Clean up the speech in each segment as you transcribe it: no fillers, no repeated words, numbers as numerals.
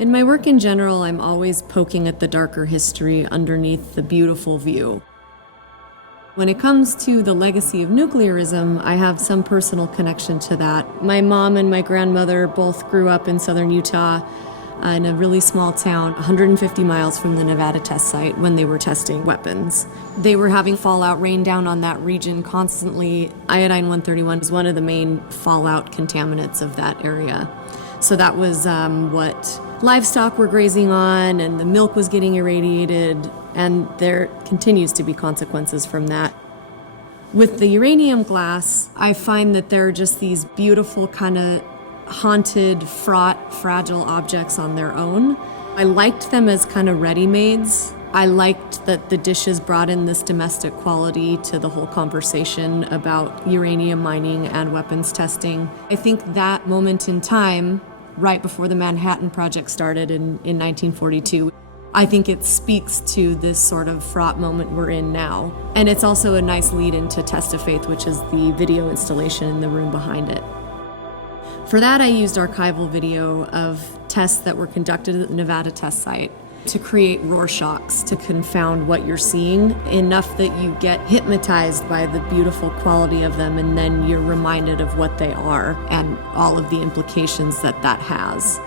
In my work in general, I'm always poking at the darker history underneath the beautiful view. When it comes to the legacy of nuclearism, I have some personal connection to that. My mom and my grandmother both grew up in southern Utah in a really small town, 150 miles from the Nevada test site when they were testing weapons. They were having fallout rain down on that region constantly. Iodine-131 is one of the main fallout contaminants of that area. So that was what livestock were grazing on, and the milk was getting irradiated, and there continues to be consequences from that. With the uranium glass, I find that there are just these beautiful kind of haunted, fraught, fragile objects on their own. I liked them as kind of ready-mades. I liked that the dishes brought in this domestic quality to the whole conversation about uranium mining and weapons testing. I think that moment in time, right before the Manhattan Project started in 1942, I think it speaks to this sort of fraught moment we're in now. And it's also a nice lead into Test of Faith, which is the video installation in the room behind it. For that, I used archival video of tests that were conducted at the Nevada test site to create Rorschachs to confound what you're seeing, enough that you get hypnotized by the beautiful quality of them, and then you're reminded of what they are and all of the implications that that has.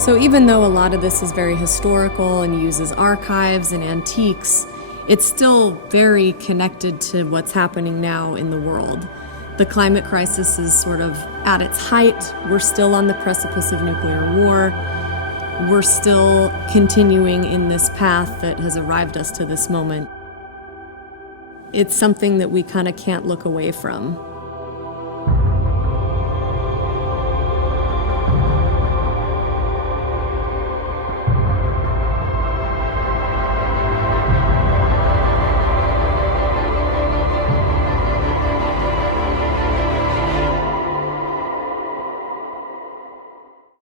So even though a lot of this is very historical and uses archives and antiques, it's still very connected to what's happening now in the world. The climate crisis is sort of at its height. We're still on the precipice of nuclear war. We're still continuing in this path that has arrived us to this moment. It's something that we kind of can't look away from.